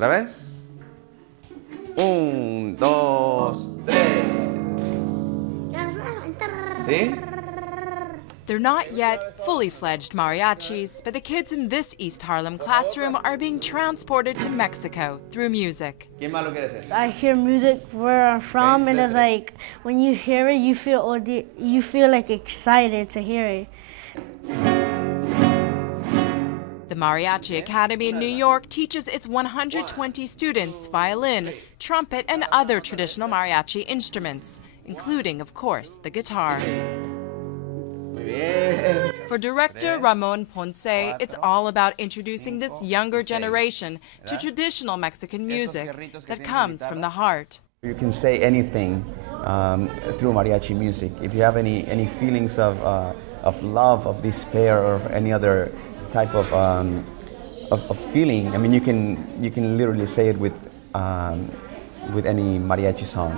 Otra vez. 1, 2, 3. ¿Sí? They're not yet fully fledged mariachis, but the kids in this East Harlem classroom are being transported to Mexico through music. I hear music where I'm from, and it's like when you hear it, you feel like excited to hear it. The Mariachi Academy in New York teaches its 120 students violin, trumpet, and other traditional mariachi instruments, including, of course, the guitar. For director Ramon Ponce, it's all about introducing this younger generation to traditional Mexican music that comes from the heart. You can say anything through mariachi music. If you have any feelings of love, of despair, or any other type of feeling, I mean, you can literally say it with any mariachi song.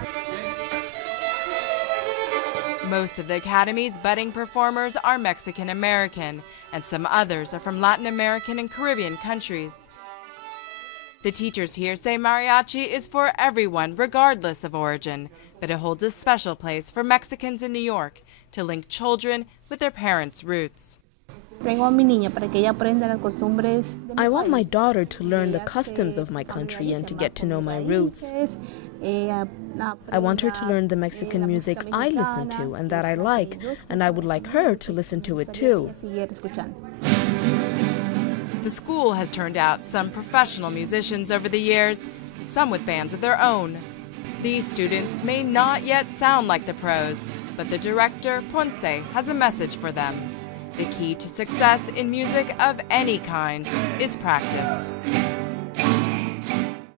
Most of the Academy's budding performers are Mexican-American, and some others are from Latin American and Caribbean countries. The teachers here say mariachi is for everyone, regardless of origin, but it holds a special place for Mexicans in New York to link children with their parents' roots. I want my daughter to learn the customs of my country and to get to know my roots. I want her to learn the Mexican music I listen to and that I like, and I would like her to listen to it too. The school has turned out some professional musicians over the years, some with bands of their own. These students may not yet sound like the pros, but the director, Ponce, has a message for them. The key to success in music of any kind is practice.